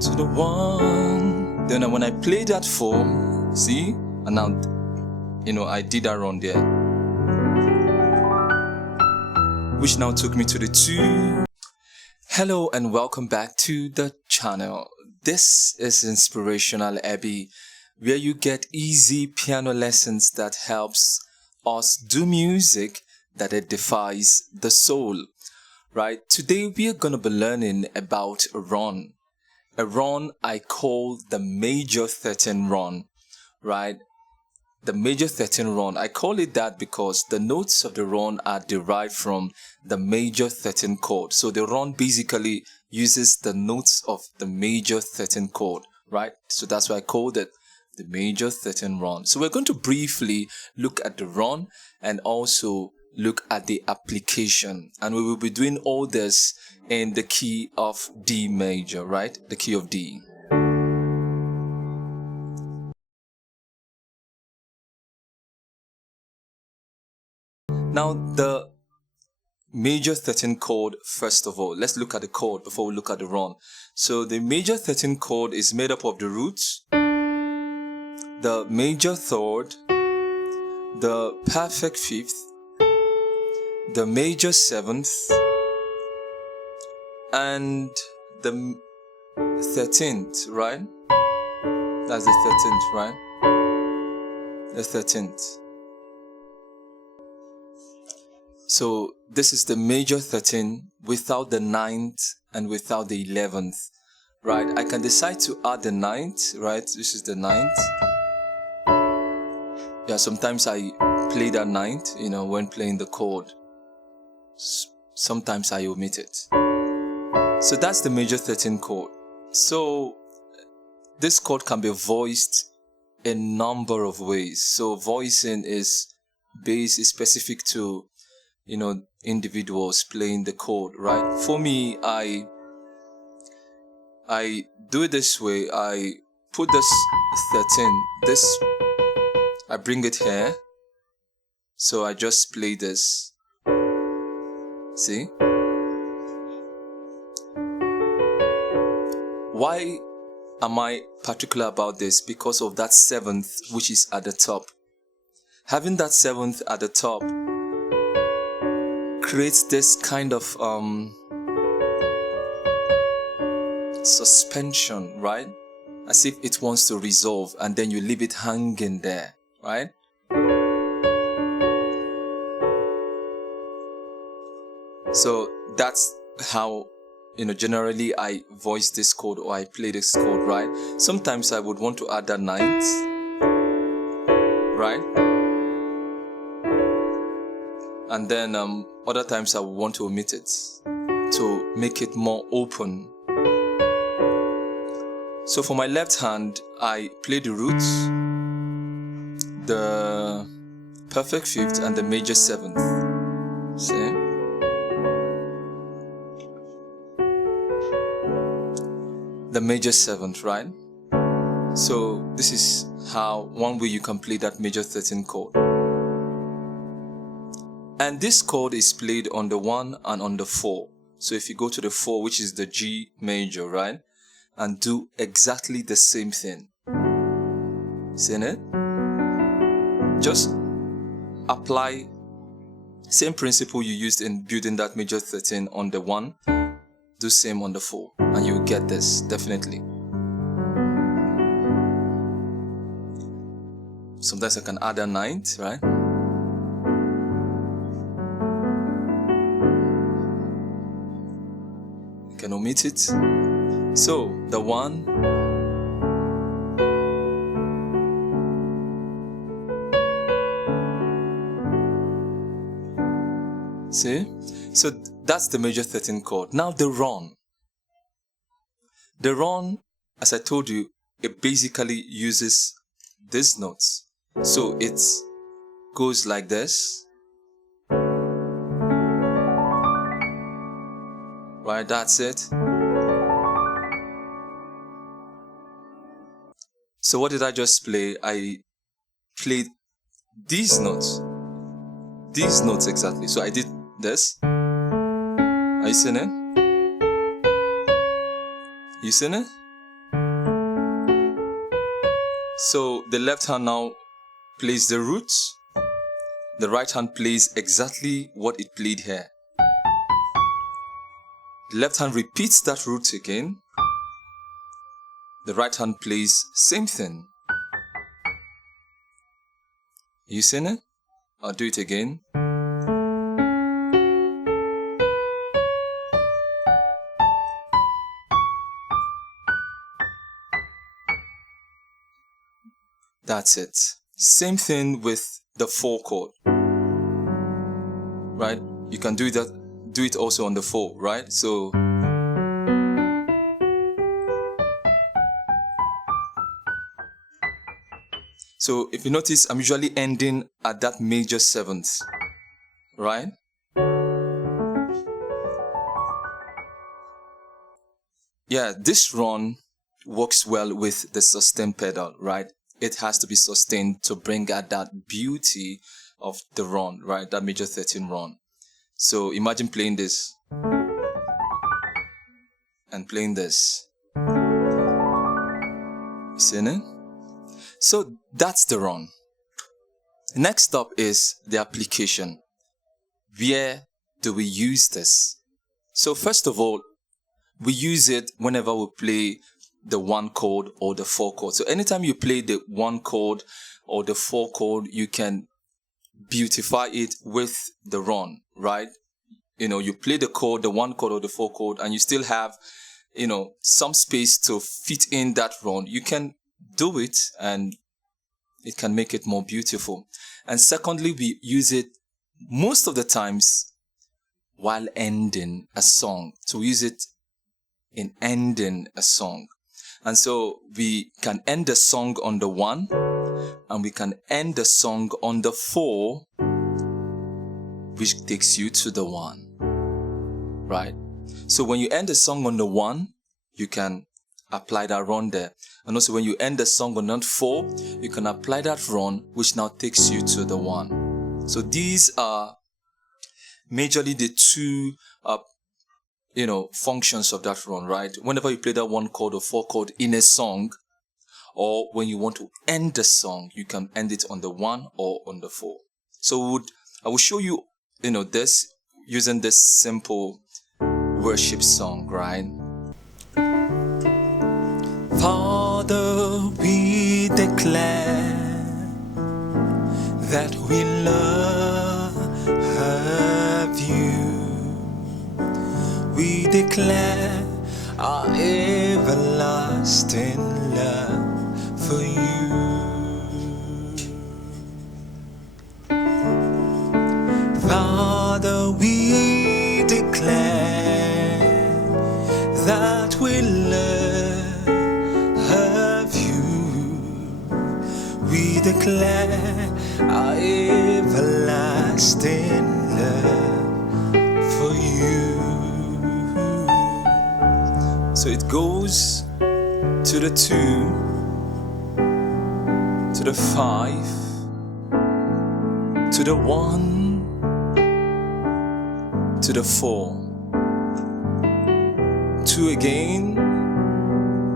to the 1. Then when I play that 4, see, and now, I did that run there, which now took me to the 2. Hello and welcome back to the channel. This is Inspirational Eby, where you get easy piano lessons that helps us do music that edifies the soul. Right? Today we are going to be learning about a run. A run I call the major 13 run. Right? The major 13 run. I call it that because the notes of the run are derived from the major 13 chord. So the run basically uses the notes of the major 13 chord, right? So that's why I called it the major 13 run. So we're going to briefly look at the run and also look at the application. And we will be doing all this in the key of D major, right? The key of D. Now, the major 13 chord, first of all, let's look at the chord before we look at the run. So the major 13 chord is made up of the roots, the major third, the perfect fifth, the major 7th, and the 13th, right? That's the 13th, right? The 13th. So this is the major 13 without the 9th and without the 11th, right? I can decide to add the 9th, right? This is the 9th. Yeah, sometimes I play that 9th, when playing the chord. Sometimes I omit it. So that's the major 13 chord. So this chord can be voiced in a number of ways. So voicing is specific to individuals playing the chord, right? For me, I do it this way. I put this 13, I bring it here, so I just play this. See? Why am I particular about this? Because of that 7th, which is at the top. Having that 7th at the top creates this kind of suspension, right? As if it wants to resolve, and then you leave it hanging there, right? So that's how generally I voice this chord or I play this chord, right? Sometimes I would want to add that 9th, right? And then other times I would want to omit it to make it more open. So for my left hand, I play the roots, the perfect fifth, and the major 7th. See? The major 7th, right? So this is one way you can play that major 13 chord. And this chord is played on the 1 and on the 4. So if you go to the 4, which is the G major, right? And do exactly the same thing. Seen it? Just apply same principle you used in building that major 13 on the 1. Do same on the 4. And you'll get this, definitely. Sometimes I can add a 9th, right? Can omit it. So the 1, see? So that's the major 13 chord. Now the run. The run, as I told you, it basically uses these notes. So it goes like this. Right, that's it. So what did I just play? I played these notes. These notes exactly. So I did this. Are you seeing it? You seeing it? So the left hand now plays the root. The right hand plays exactly what it played here. The left hand repeats that root again. The right hand plays same thing. You seen it? I'll do it again. That's it. Same thing with the 4 chord. Right? You can do it also on the 4, right? So if you notice, I'm usually ending at that major 7th, right? Yeah, this run works well with the sustain pedal, right? It has to be sustained to bring out that beauty of the run, right? That major 13 run. So imagine playing this and playing this. You seen it? So that's the run. Next up is the application. Where do we use this? So first of all, we use it whenever we play the 1 chord or the 4 chord. So anytime you play the 1 chord or the 4 chord, you can beautify it with the run, right? You play the chord, the 1 chord or the 4 chord, and you still have, some space to fit in that run. You can do it and it can make it more beautiful. And secondly, we use it most of the times while ending a song. So we use it in ending a song. And so we can end the song on the 1 and we can end the song on the 4, which takes you to the 1, right? So when you end the song on the 1, you can apply that run there. And also when you end the song on the 4, you can apply that run, which now takes you to the 1. So these are majorly the 2 functions of that run, right? Whenever you play that 1 chord or 4 chord in a song, or when you want to end the song, you can end it on the 1 or on the 4. So I will show you, this using this simple worship song, right? Father, we declare that we love you. We declare our everlasting love for you. Father, we declare that we love you. We declare our everlasting love for you. So it goes to the 2, to the 5, to the 1, to the 4, 2 again,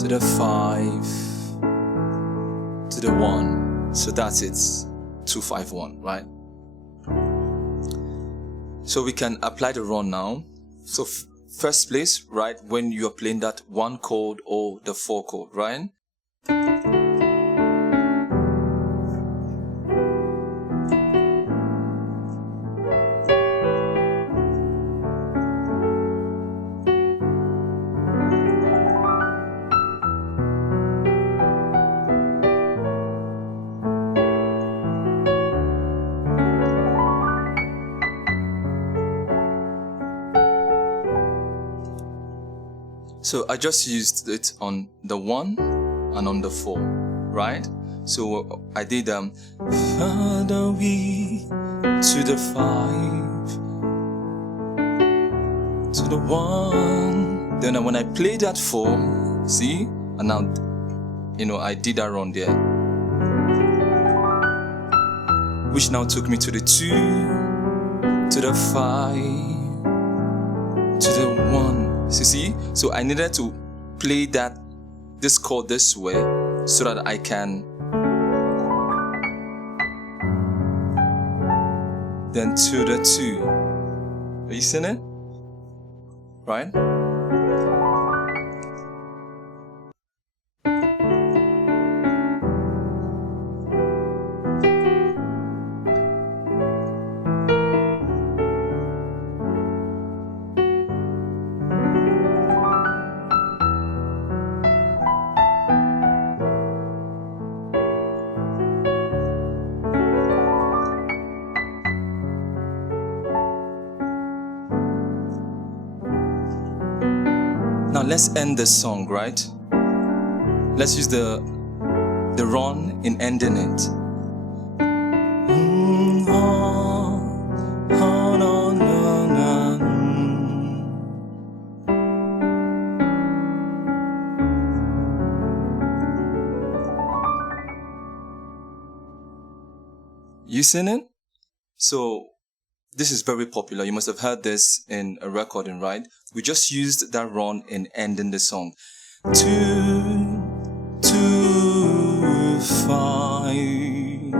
to the 5, to the 1. So that's it, 2, 5, 1, right? So we can apply the run now. So first place, right, when you are playing that 1 chord or the 4 chord, right? So I just used it on the 1 and on the 4, right? So I did Father, we to the 5, to the 1. Then when I play that 4, see? And now, I did that run there, which now took me to the 2, to the 5, to the 1. So see, so I needed to play this chord this way so that I can then to the 2. Are you seeing it? Right? Now let's end this song, right? Let's use the run in ending it. You seen it? So this is very popular. You must have heard this in a recording, right? We just used that run in ending the song. 2, 2, 5,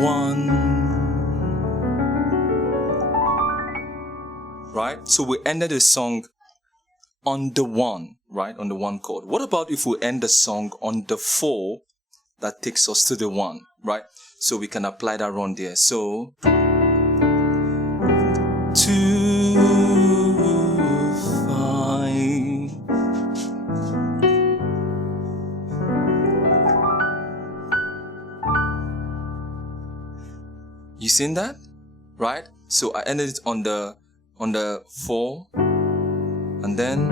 1. Right? So we ended the song on the 1, right? On the 1 chord. What about if we end the song on the 4 that takes us to the 1, right? So we can apply that run there. So 2, 5. You seen that? Right? So I ended it on the 4 and then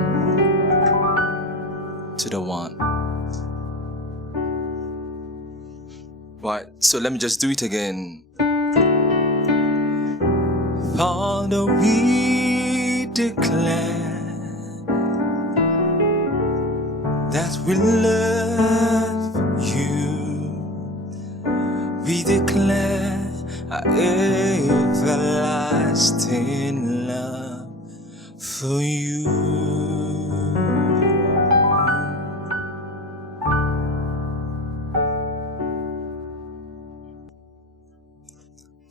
to the 1. Right, so let me just do it again. Father, we declare that we love you. We declare our everlasting love for you.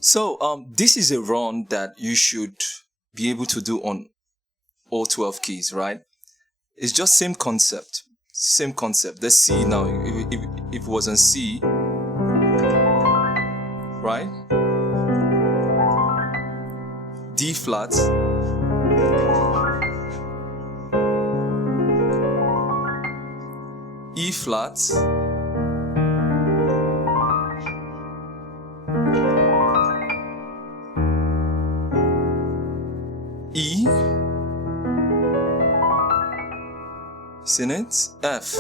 So this is a run that you should be able to do on all 12 keys, right? It's just same concept. Let's see now if it was on C, right? D flat, E flat, E, seen it? F,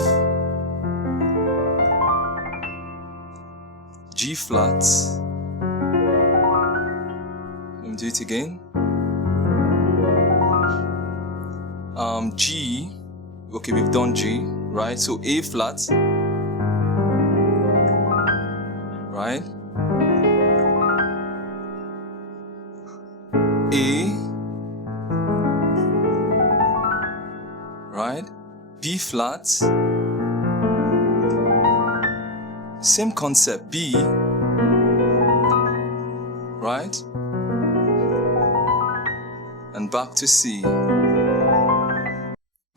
G flat. Let me do it again. G. Okay, we've done G, right? So A flat, right? A, right? B flat, same concept, B, right? And back to C.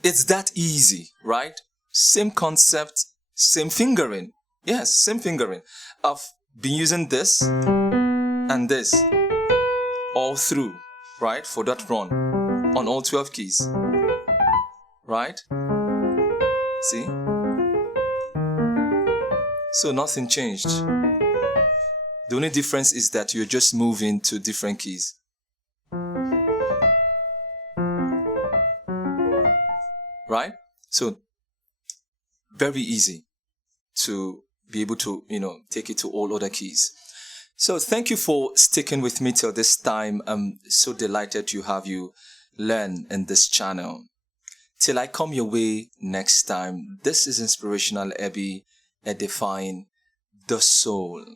It's that easy, right? Same concept, same fingering. Yes, same fingering. I've been using this and this all through, right? For that run on all 12 keys, right? See? So nothing changed. The only difference is that you're just moving to different keys. Right? So very easy to be able to, take it to all other keys. So thank you for sticking with me till this time. I'm so delighted to have you learn in this channel. Till I come your way next time, this is Inspirational Eby, edifying the soul.